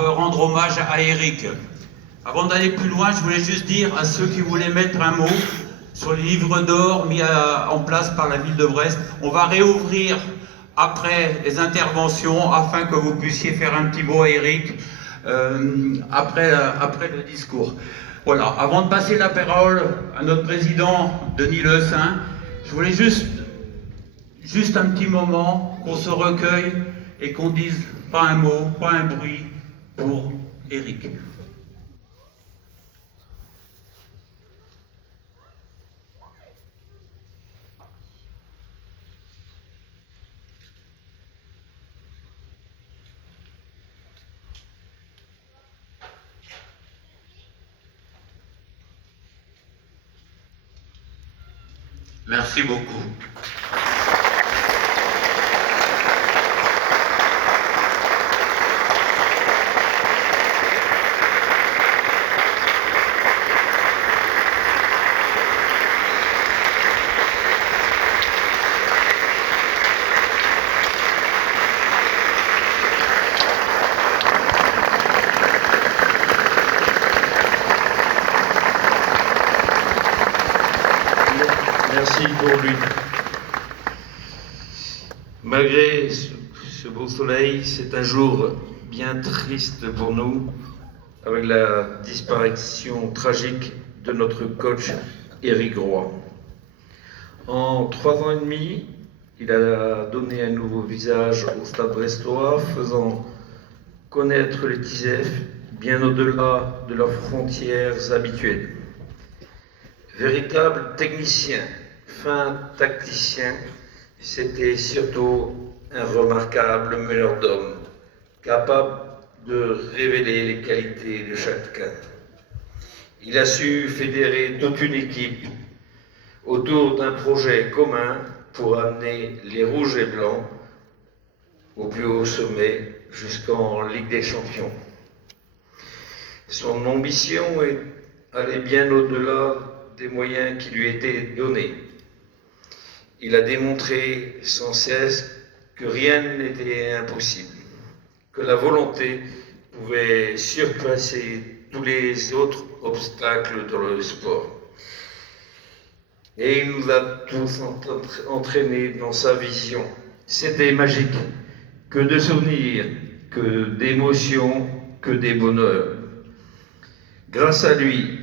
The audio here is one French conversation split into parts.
rendre hommage à Eric. Avant d'aller plus loin, je voulais juste dire à ceux qui voulaient mettre un mot sur les livres d'or mis en place par la ville de Brest, on va réouvrir après les interventions afin que vous puissiez faire un petit mot à Eric après le discours. Voilà, avant de passer la parole à notre président Denis Le Saint, je voulais juste un petit moment qu'on se recueille et qu'on dise pas un mot, pas un bruit pour Eric. Merci beaucoup. Merci pour lui. Malgré ce beau soleil, c'est un jour bien triste pour nous, avec la disparition tragique de notre coach Éric Roy. En 3 ans et demi, il a donné un nouveau visage au Stade brestois, faisant connaître les TISEF bien au-delà de leurs frontières habituelles. Véritable technicien, fin tacticien, c'était surtout un remarquable meneur d'hommes, capable de révéler les qualités de chacun. Il a su fédérer toute une équipe autour d'un projet commun pour amener les rouges et blancs au plus haut sommet jusqu'en Ligue des Champions. Son ambition allait bien au-delà des moyens qui lui étaient donnés. Il a démontré sans cesse que rien n'était impossible, que la volonté pouvait surpasser tous les autres obstacles dans le sport. Et il nous a tous entraînés dans sa vision. C'était magique, que de souvenirs, que d'émotions, que des bonheurs. Grâce à lui,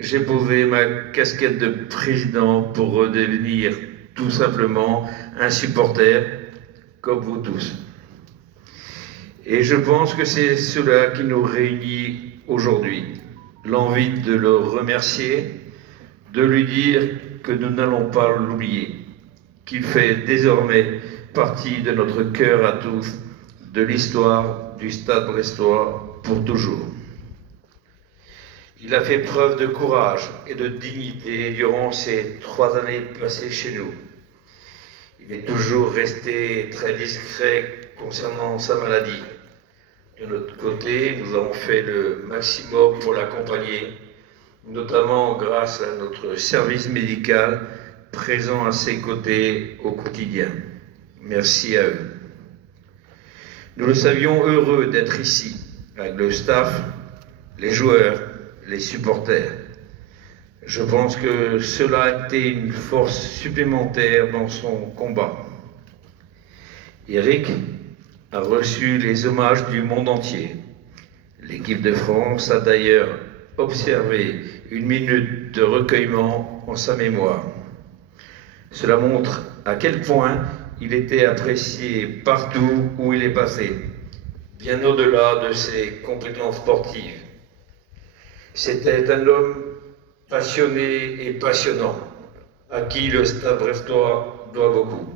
j'ai posé ma casquette de président pour redevenir tout simplement un supporter comme vous tous. Et je pense que c'est cela qui nous réunit aujourd'hui, l'envie de le remercier, de lui dire que nous n'allons pas l'oublier, qu'il fait désormais partie de notre cœur à tous, de l'histoire du Stade brestois pour toujours. Il a fait preuve de courage et de dignité durant ces 3 années passées chez nous. Il est toujours resté très discret concernant sa maladie. De notre côté, nous avons fait le maximum pour l'accompagner, notamment grâce à notre service médical présent à ses côtés au quotidien. Merci à eux. Nous le savions heureux d'être ici, avec le staff, les joueurs, les supporters. Je pense que cela a été une force supplémentaire dans son combat. Eric a reçu les hommages du monde entier. L'équipe de France a d'ailleurs observé une minute de recueillement en sa mémoire. Cela montre à quel point il était apprécié partout où il est passé, bien au-delà de ses compétences sportives. C'était un homme passionné et passionnant, à qui le Stade brestois doit beaucoup.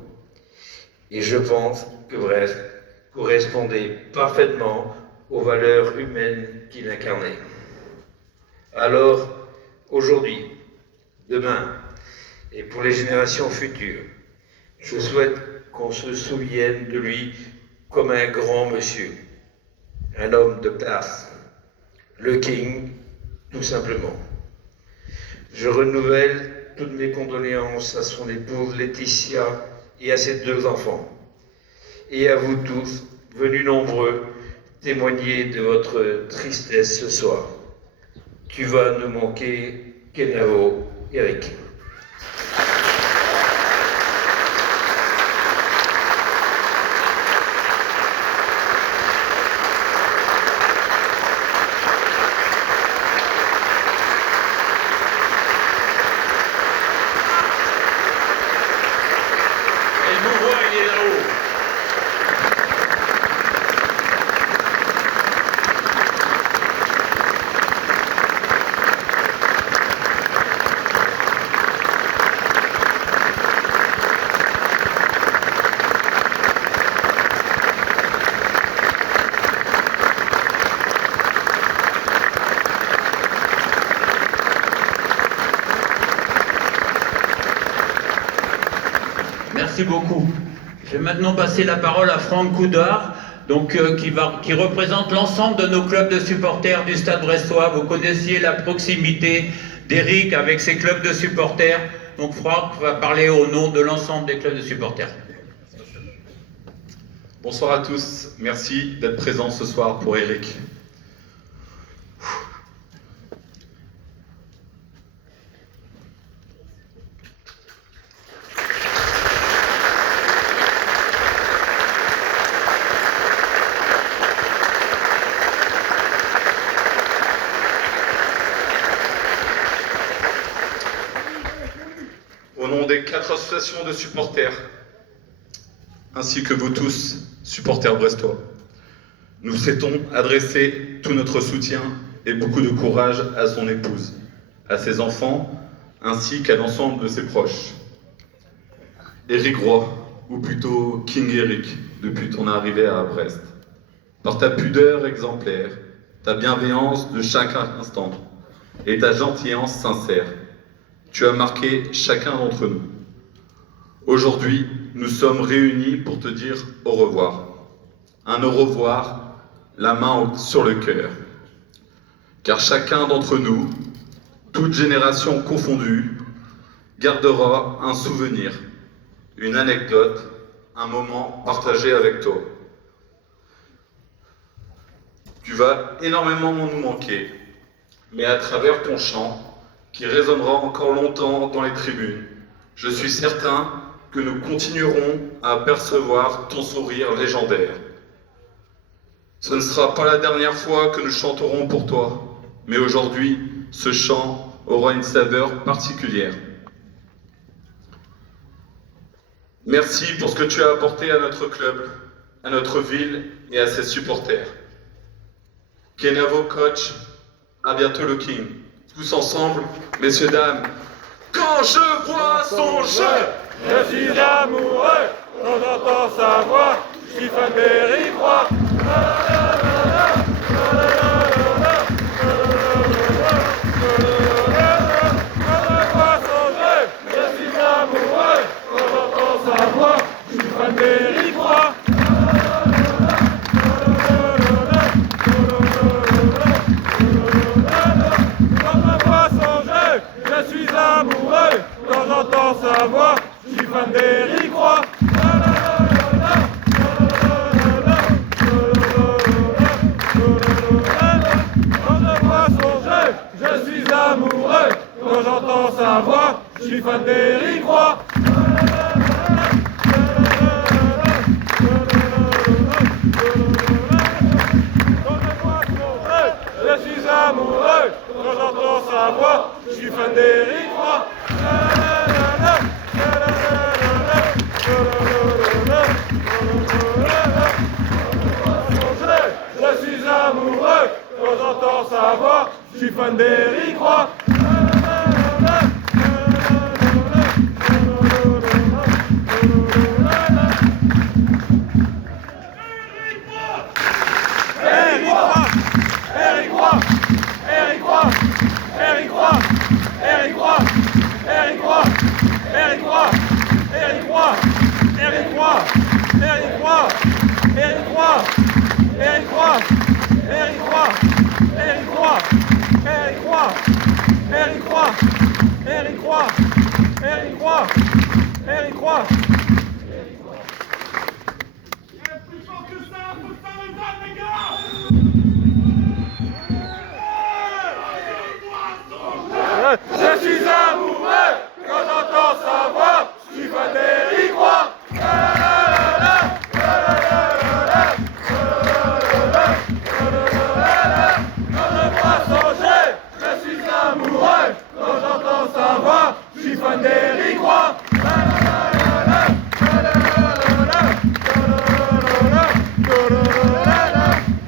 Et je pense que Brest correspondait parfaitement aux valeurs humaines qu'il incarnait. Alors, aujourd'hui, demain, et pour les générations futures, je souhaite qu'on se souvienne de lui comme un grand monsieur, un homme de classe, le King, tout simplement. Je renouvelle toutes mes condoléances à son épouse Laetitia et à ses 2 enfants, et à vous tous, venus nombreux témoigner de votre tristesse ce soir. Tu vas nous manquer, Kenavo, Eric. Merci beaucoup. Je vais maintenant passer la parole à Franck Coudard, donc, qui représente l'ensemble de nos clubs de supporters du Stade Brestois. Vous connaissiez la proximité d'Éric avec ses clubs de supporters. Donc Franck va parler au nom de l'ensemble des clubs de supporters. Bonsoir à tous. Merci d'être présents ce soir pour Éric. Au nom des 4 associations de supporters, ainsi que vous tous, supporters brestois, nous souhaitons adresser tout notre soutien et beaucoup de courage à son épouse, à ses enfants, ainsi qu'à l'ensemble de ses proches. Éric Roy, ou plutôt King Éric, depuis ton arrivée à Brest, par ta pudeur exemplaire, ta bienveillance de chaque instant et ta gentillance sincère, tu as marqué chacun d'entre nous. Aujourd'hui, nous sommes réunis pour te dire au revoir. Un au revoir, la main sur le cœur. Car chacun d'entre nous, toute génération confondue, gardera un souvenir, une anecdote, un moment partagé avec toi. Tu vas énormément nous manquer, mais à travers ton chant, qui résonnera encore longtemps dans les tribunes, je suis certain que nous continuerons à percevoir ton sourire légendaire. Ce ne sera pas la dernière fois que nous chanterons pour toi, mais aujourd'hui, ce chant aura une saveur particulière. Merci pour ce que tu as apporté à notre club, à notre ville et à ses supporters. Kenavo coach, à bientôt le King. Tous ensemble, messieurs, dames. Quand je vois son jeu, je suis amoureux, quand j'entends sa voix, je suis fan d'Éric Roy. Quand je vois son jeu, je suis amoureux, quand j'entends sa voix, je suis fan d'Éric Roy. Je suis amoureux, quand j'entends sa voix, je suis fan d'Éric Roy. Quand je vois son jeu, je suis amoureux, quand j'entends sa voix, je suis fan d'Éric Roy. Quand je vois son jeu, je suis amoureux, quand j'entends sa voix, je suis fan d'Éric Roy. Je suis amoureux, quand j'entends sa voix, je suis fan d'Éric Roy. Plus fort que ça, faut que ça résonne, les gars! Je suis amoureux quand j'entends sa voix. Je suis fan d'Éric Roy. Quand je vois son jeu, je suis amoureux. Quand j'entends sa voix, je suis fan d'Éric Roy.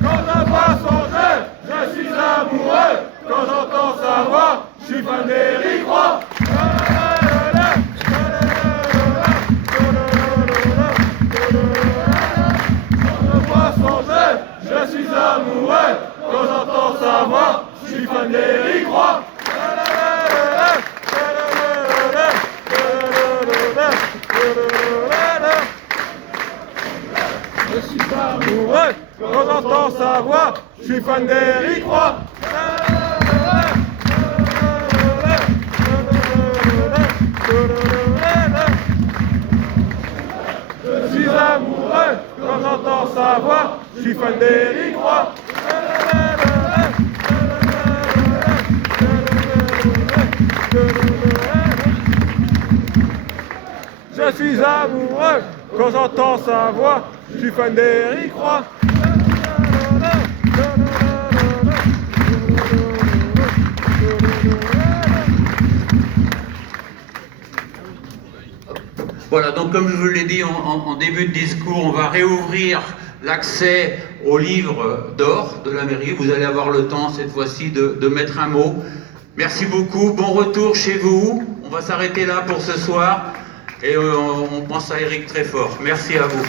Quand je vois son jeu, je suis amoureux. Quand j'entends sa voix, je suis fan d'Éric Roy. Je suis amoureux, quand j'entends sa voix, je suis fan d'Éric Roy. Je suis amoureux, quand j'entends sa voix, je suis fan d'Éric Roy. Je suis amoureux, quand j'entends sa voix, je suis fan d'Éric Roy. Je suis amoureux, quand j'entends sa voix, je suis fan d'Éric Roy. Voilà, donc comme je vous l'ai dit en début de discours, on va réouvrir l'accès aux livres d'or de la mairie. Vous allez avoir le temps cette fois-ci de mettre un mot. Merci beaucoup, bon retour chez vous. On va s'arrêter là pour ce soir et on pense à Eric très fort. Merci à vous.